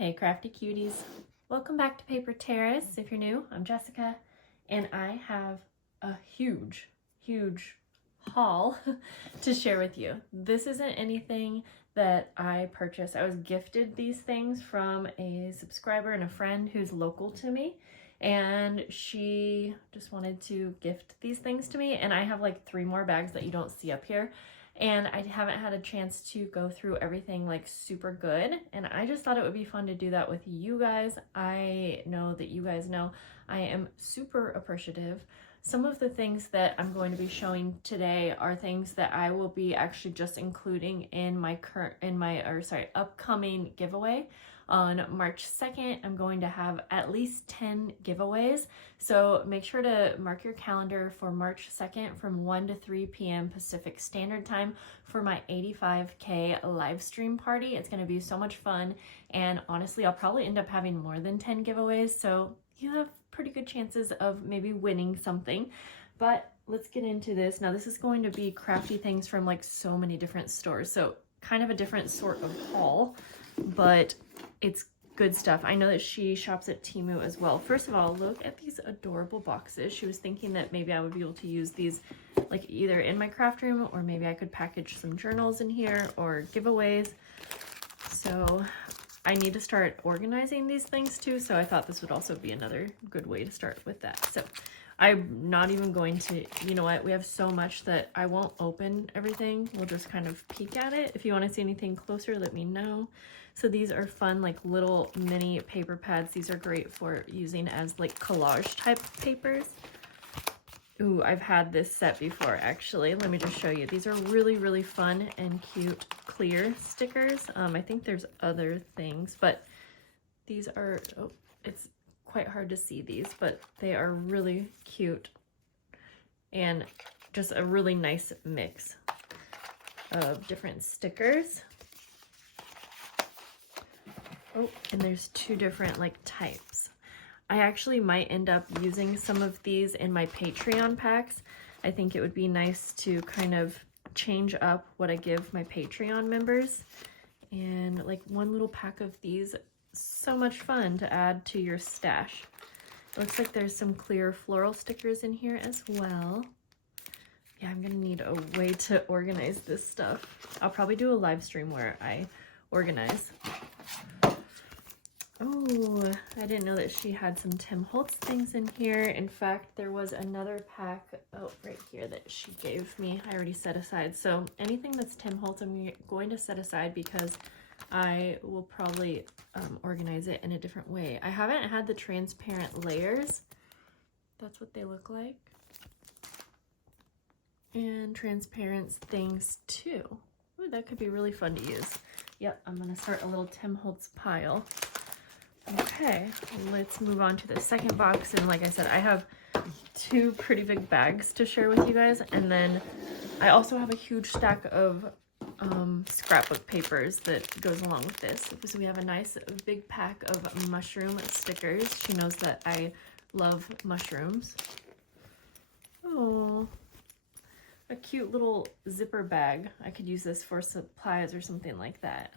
Hey crafty cuties, welcome back to Paper Terrace. If you're new, I'm Jessica and I have a huge haul to share with you. This isn't anything that I purchased. I was gifted these things from a subscriber and a friend who's local to me, and she just wanted to gift these things to me, and I have like 3 more bags that you don't see up here. And I haven't had a chance to go through everything like super good, and I just thought it would be fun to do that with you guys. I know that you guys know I am super appreciative. Some of the things that I'm going to be showing today are things that I will be actually just including in my upcoming giveaway. On March 2nd, I'm going to have at least 10 giveaways. So make sure to mark your calendar for March 2nd from 1 to 3 p.m. Pacific Standard Time for my 85K live stream party. It's going to be so much fun. And honestly, I'll probably end up having more than 10 giveaways. So you have pretty good chances of maybe winning something. But let's get into this. Now, this is going to be crafty things from like so many different stores. So kind of a different sort of haul, but it's good stuff. I know that she shops at Temu as well. First of all, look at these adorable boxes. She was thinking that maybe I would be able to use these like either in my craft room, or maybe I could package some journals in here or giveaways. So I need to start organizing these things too, so I thought this would also be another good way to start with that. So I'm not even going to, you know what, we have so much that I won't open everything. We'll just kind of peek at it. If you want to see anything closer, let me know. So these are fun, like little mini paper pads. These are great for using as like collage type papers. Ooh, I've had this set before actually. Let me just show you. These are really fun and cute clear stickers. I think there's other things, but these are, oh, it's quite hard to see these, but they are really cute and just a really nice mix of different stickers. Oh, and there's 2 different like types. I actually might end up using some of these in my Patreon packs. I think it would be nice to kind of change up what I give my Patreon members. And like one little pack of these, so much fun to add to your stash. It looks like there's some clear floral stickers in here as well. Yeah, I'm gonna need a way to organize this stuff. I'll probably do a live stream where I organize. Oh, I didn't know that she had some Tim Holtz things in here. In fact, there was another pack, oh, right here that she gave me. I already set aside. So anything that's Tim Holtz, I'm going to set aside because I will probably organize it in a different way. I haven't had the transparent layers. That's what they look like. And transparent things too. Ooh, that could be really fun to use. Yep, I'm gonna start a little Tim Holtz pile. Okay, let's move on to the second box. And like I said, I have 2 pretty big bags to share with you guys. And then I also have a huge stack of scrapbook papers that goes along with this. So we have a nice big pack of mushroom stickers. She knows that I love mushrooms. Oh, a cute little zipper bag. I could use this for supplies or something like that.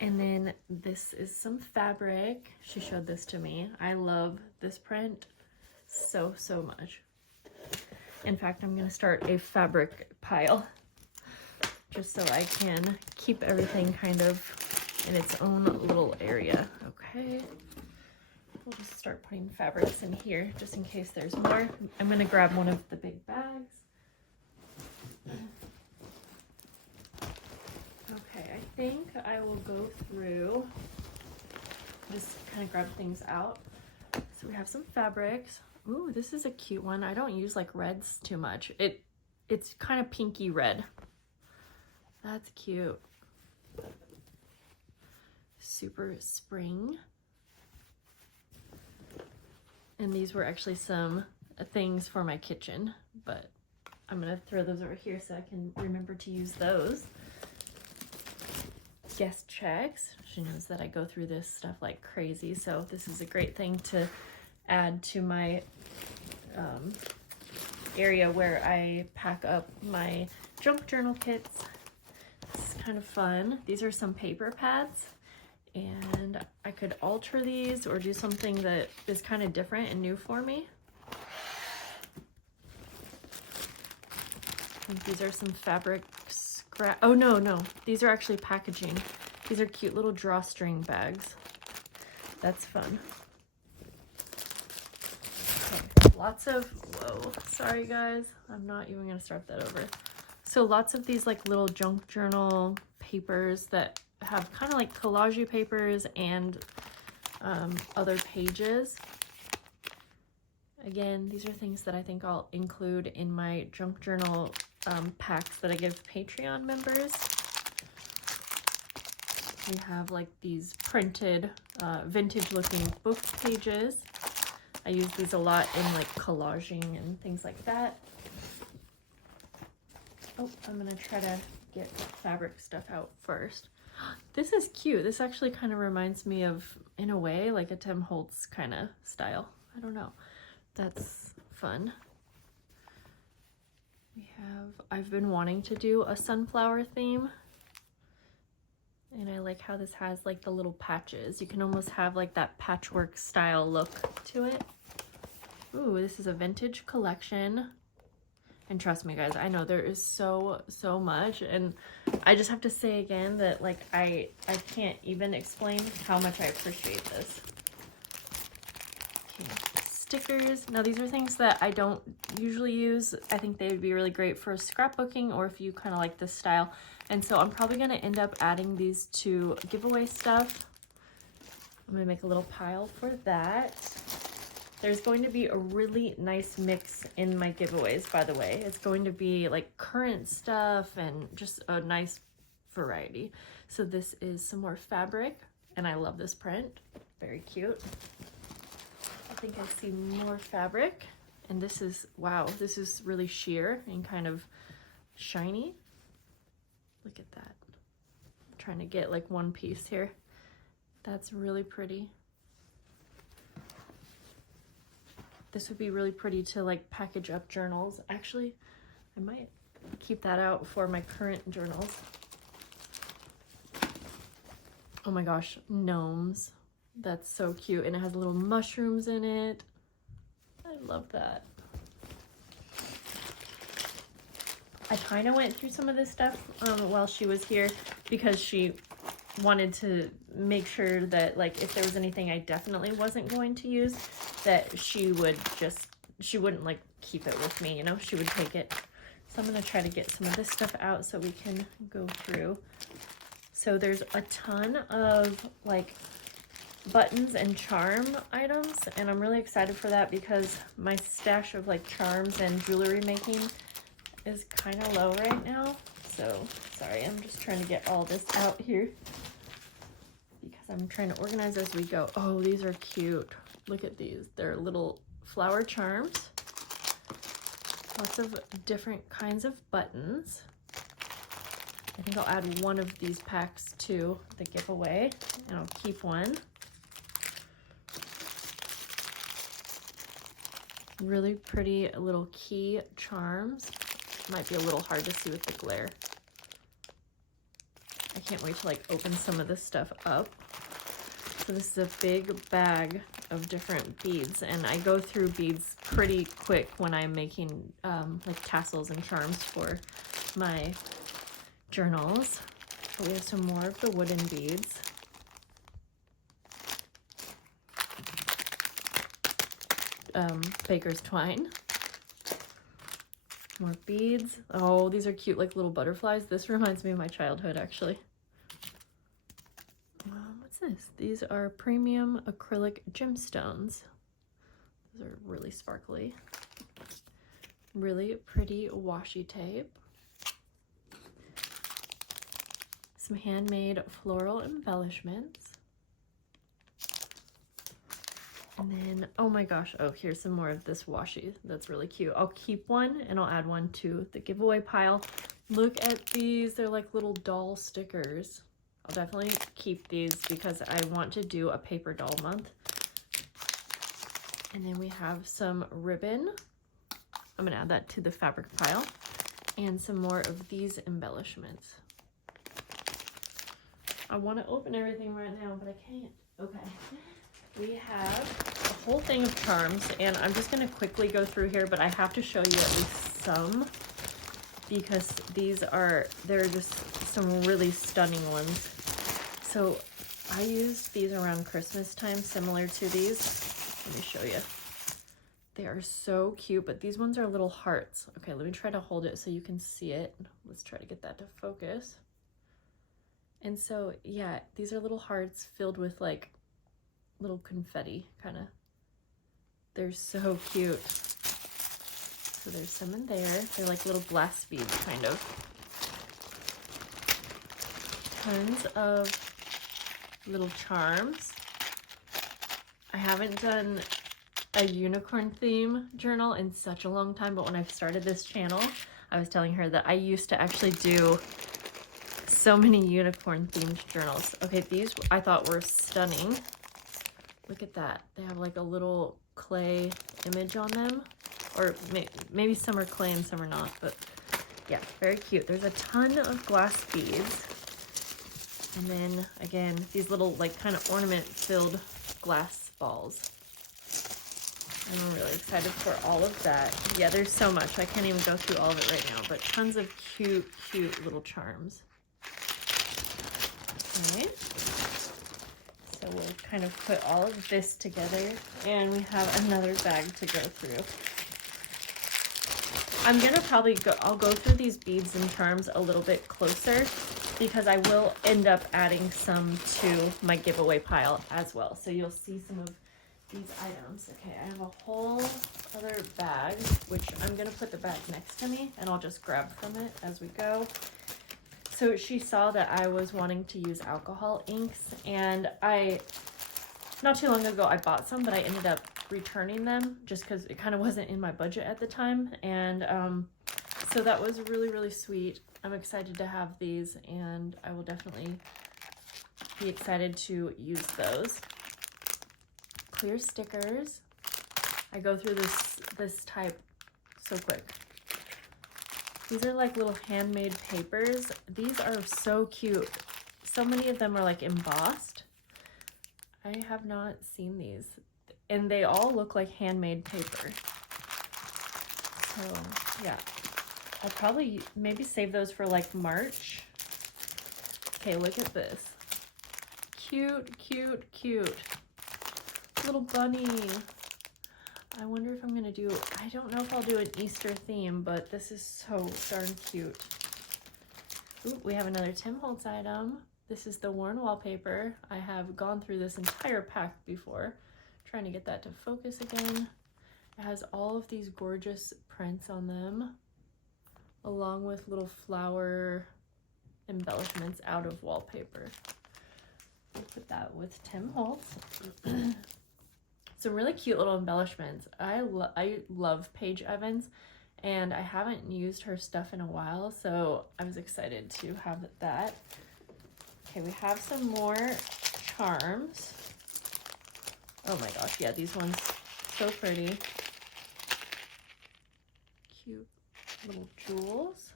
And then this is some fabric. She showed this to me. I love this print so much. In fact, I'm gonna start a fabric pile just so I can keep everything kind of in its own little area. Okay, we'll just start putting fabrics in here just in case there's more. I'm gonna grab one of the big bags. Okay, I think I will go through, just kind of grab things out. So we have some fabrics. Ooh, this is a cute one. I don't use like reds too much. It's kind of pinky red. That's cute. Super spring. And these were actually some things for my kitchen, but I'm gonna throw those over here so I can remember to use those. Guest checks. She knows that I go through this stuff like crazy, so this is a great thing to add to my area where I pack up my junk journal kits. This is kind of fun. These are some paper pads, And I could alter these or do something that is kind of different and new for me. I think these are some fabric scrap. Oh, no. These are actually packaging. These are cute little drawstring bags. That's fun. Okay, lots of, whoa, sorry guys. I'm not even gonna start that over. So lots of these like little junk journal papers that have kind of like collage papers and other pages. Again, these are things that I think I'll include in my junk journal packs that I give Patreon members. We have like these printed vintage looking book pages. I use these a lot in like collaging and things like that. Oh, I'm gonna try to get fabric stuff out first. This is cute. This actually kind of reminds me of, in a way, like a Tim Holtz kind of style. I don't know. That's fun. I've been wanting to do a sunflower theme. And I like how this has like the little patches. You can almost have like that patchwork style look to it. Ooh, this is a vintage collection. And trust me guys, I know there is so much, and I just have to say again that like I can't even explain how much I appreciate this. Okay, stickers. Now these are things that I don't usually use. I think they would be really great for scrapbooking or if you kind of like this style. And so I'm probably going to end up adding these to giveaway stuff. I'm going to make a little pile for that. There's going to be a really nice mix in my giveaways, by the way. It's going to be like current stuff and just a nice variety. So this is some more fabric, and I love this print. Very cute. I think I see more fabric, and this is, wow, this is really sheer and kind of shiny. Look at that. I'm trying to get like one piece here. That's really pretty. This would be really pretty to like package up journals. Actually, I might keep that out for my current journals. Oh my gosh, gnomes. That's so cute. And it has little mushrooms in it. I love that. I kind of went through some of this stuff while she was here because she wanted to make sure that like if there was anything I definitely wasn't going to use, that she wouldn't like keep it with me, you know, she would take it. So I'm gonna try to get some of this stuff out so we can go through. So there's a ton of like buttons and charm items, and I'm really excited for that because my stash of like charms and jewelry making is kind of low right now. So sorry, I'm just trying to get all this out here because I'm trying to organize as we go. Oh, these are cute. Look at these. They're little flower charms. Lots of different kinds of buttons. I think I'll add one of these packs to the giveaway, and I'll keep one. Really pretty little key charms. Might be a little hard to see with the glare. I can't wait to like open some of this stuff up. So this is a big bag of different beads, and I go through beads pretty quick when I'm making like tassels and charms for my journals. But we have some more of the wooden beads. Baker's twine. More beads. Oh, these are cute, like little butterflies. This reminds me of my childhood, actually. What's this? These are premium acrylic gemstones. Those are really sparkly. Really pretty washi tape. Some handmade floral embellishments. And then, oh my gosh, oh, here's some more of this washi. That's really cute. I'll keep one and I'll add one to the giveaway pile. Look at these. They're like little doll stickers. I'll definitely keep these because I want to do a paper doll month. And then we have some ribbon. I'm going to add that to the fabric pile. And some more of these embellishments. I want to open everything right now, but I can't. Okay. We have a whole thing of charms, and I'm just going to quickly go through here, but I have to show you at least some because they're just some really stunning ones. So I used these around Christmas time, similar to these. Let me show you. They are so cute, but these ones are little hearts. Okay, let me try to hold it so you can see it. Let's try to get that to focus. And so, yeah, these are little hearts filled with like little confetti, kind of. They're so cute. So there's some in there. They're like little glass beads, kind of. Tons of little charms. I haven't done a unicorn theme journal in such a long time, but when I started this channel, I was telling her that I used to actually do so many unicorn themed journals. Okay, these I thought were stunning. Look at that. They have like a little clay image on them, or maybe some are clay and some are not, but yeah, very cute. There's a ton of glass beads. And then again, these little like kind of ornament filled glass balls. I'm really excited for all of that. Yeah, there's so much. I can't even go through all of it right now, but tons of cute, cute little charms. Okay. So we'll kind of put all of this together, and we have another bag to go through. I'm gonna probably I'll go through these beads and charms a little bit closer because I will end up adding some to my giveaway pile as well. So you'll see some of these items. Okay, I have a whole other bag, which I'm gonna put the bag next to me and I'll just grab from it as we go. So she saw that I was wanting to use alcohol inks, and not too long ago I bought some, but I ended up returning them just because it kind of wasn't in my budget at the time. And so that was really, really sweet. I'm excited to have these, and I will definitely be excited to use those. Clear stickers. I go through this type so quick. These are like little handmade papers. These are so cute. So many of them are like embossed. I have not seen these, and they all look like handmade paper. So yeah, I'll probably maybe save those for like March. Okay, look at this. Cute, cute, cute. Little bunny. I wonder if I'm gonna do, I don't know if I'll do an Easter theme, but this is so darn cute. Ooh, we have another Tim Holtz item. This is the worn wallpaper. I have gone through this entire pack before, trying to get that to focus again. It has all of these gorgeous prints on them, along with little flower embellishments out of wallpaper. We'll put that with Tim Holtz. Some really cute little embellishments. I love Paige Evans, and I haven't used her stuff in a while, so I was excited to have that. Okay, we have some more charms. Oh my gosh, yeah, these ones, so pretty. Cute little jewels.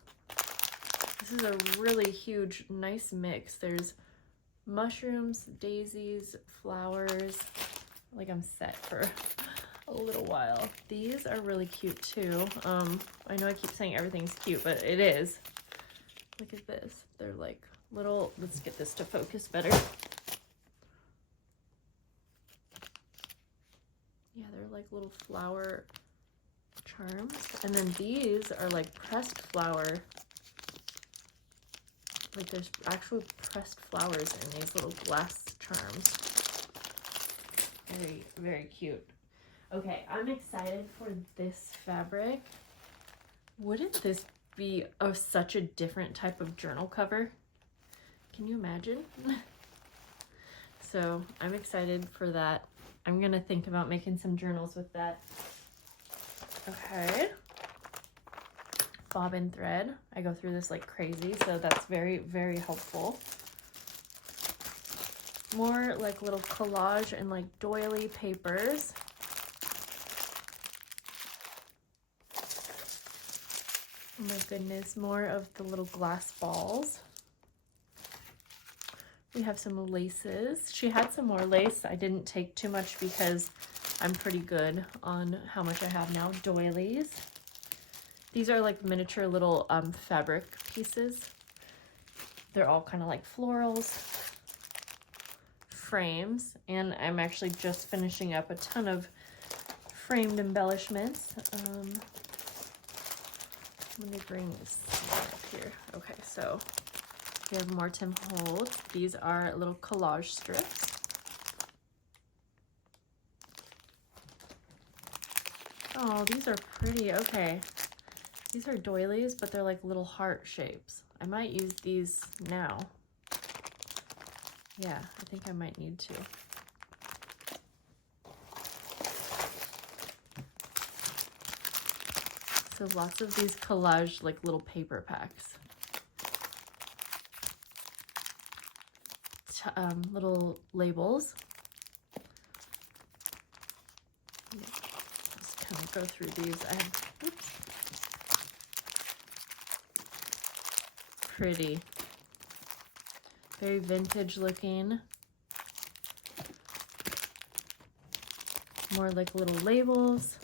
This is a really huge, nice mix. There's mushrooms, daisies, flowers. Like I'm set for a little while. These are really cute too. I know I keep saying everything's cute, but it is. Look at this. They're like little, let's get this to focus better. Yeah, they're like little flower charms. And then these are like pressed flower. Like there's actual pressed flowers in these little glass charms. Very, very cute. Okay, I'm excited for this fabric. Wouldn't this be such a different type of journal cover? Can you imagine? So I'm excited for that. I'm gonna think about making some journals with that. Okay. Bobbin thread. I go through this like crazy, so that's very, very helpful. More like little collage and like doily papers. Oh my goodness, more of the little glass balls. We have some laces. She had some more lace. I didn't take too much because I'm pretty good on how much I have now. Doilies. These are like miniature little fabric pieces. They're all kind of like florals. Frames. And I'm actually just finishing up a ton of framed embellishments. Let me bring this up here. Okay, so we have more Tim Holtz. These are little collage strips. Oh, these are pretty. Okay. These are doilies, but they're like little heart shapes. I might use these now. Yeah, I think I might need to. So lots of these collage, like little paper packs. Little labels. Just kind of go through these. I have, oops. Pretty. Very vintage looking. More like little labels.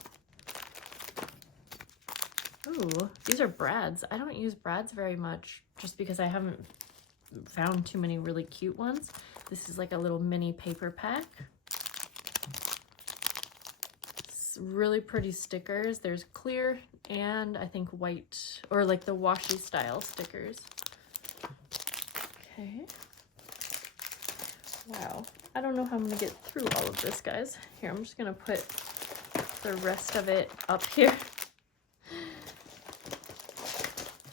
Ooh, these are brads. I don't use brads very much just because I haven't found too many really cute ones. This is like a little mini paper pack. It's really pretty stickers. There's clear and I think white, or like the washi style stickers. Okay. Wow. I don't know how I'm gonna get through all of this, guys. Here, I'm just gonna put the rest of it up here.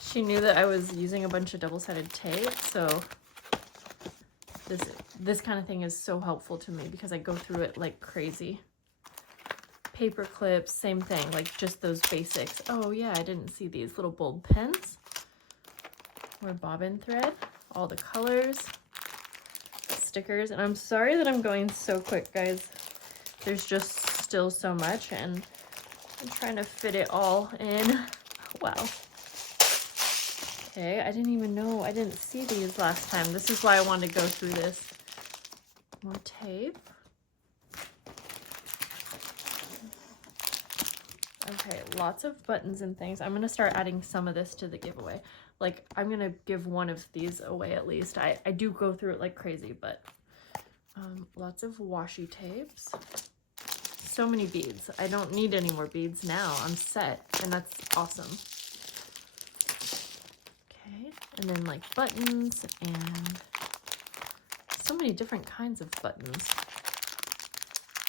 She knew that I was using a bunch of double-sided tape, so this kind of thing is so helpful to me because I go through it like crazy. Paper clips, same thing, like just those basics. Oh yeah, I didn't see these little bulb pens. More bobbin thread, all the colors, stickers, and I'm sorry that I'm going so quick, guys. There's just still so much, and I'm trying to fit it all in. Wow. Okay, I didn't even know. I didn't see these last time. This is why I wanted to go through this. More tape. Okay, lots of buttons and things. I'm going to start adding some of this to the giveaway. Like, I'm going to give one of these away at least. I do go through it like crazy, but lots of washi tapes. So many beads. I don't need any more beads now. I'm set, and that's awesome. Okay, and then like buttons and so many different kinds of buttons.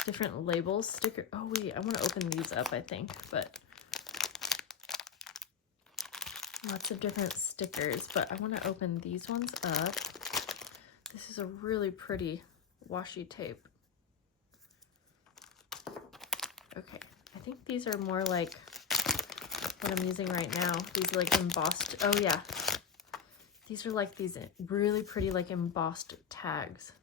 Different labels, sticker. Oh wait, I want to open these up, I think, but lots of different stickers, but I want to open these ones up. This is a really pretty washi tape. Okay, I think these are more like what I'm using right now. These like embossed, oh yeah. These are like these really pretty like embossed tags.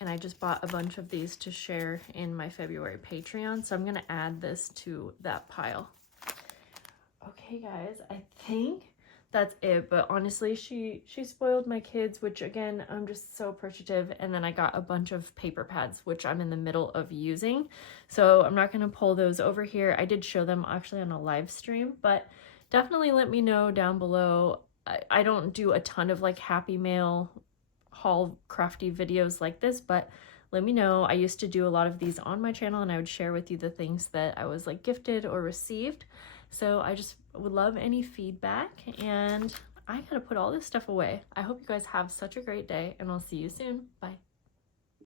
And I just bought a bunch of these to share in my February Patreon. So I'm gonna add this to that pile. Okay guys, I think that's it. But honestly, she spoiled my kids, which again, I'm just so appreciative. And then I got a bunch of paper pads, which I'm in the middle of using. So I'm not gonna pull those over here. I did show them actually on a live stream, but definitely let me know down below. I don't do a ton of like Happy Mail haul crafty videos like this, but let me know. I used to do a lot of these on my channel and I would share with you the things that I was like gifted or received. So I just would love any feedback, and I gotta put all this stuff away. I hope you guys have such a great day, and I'll see you soon. Bye.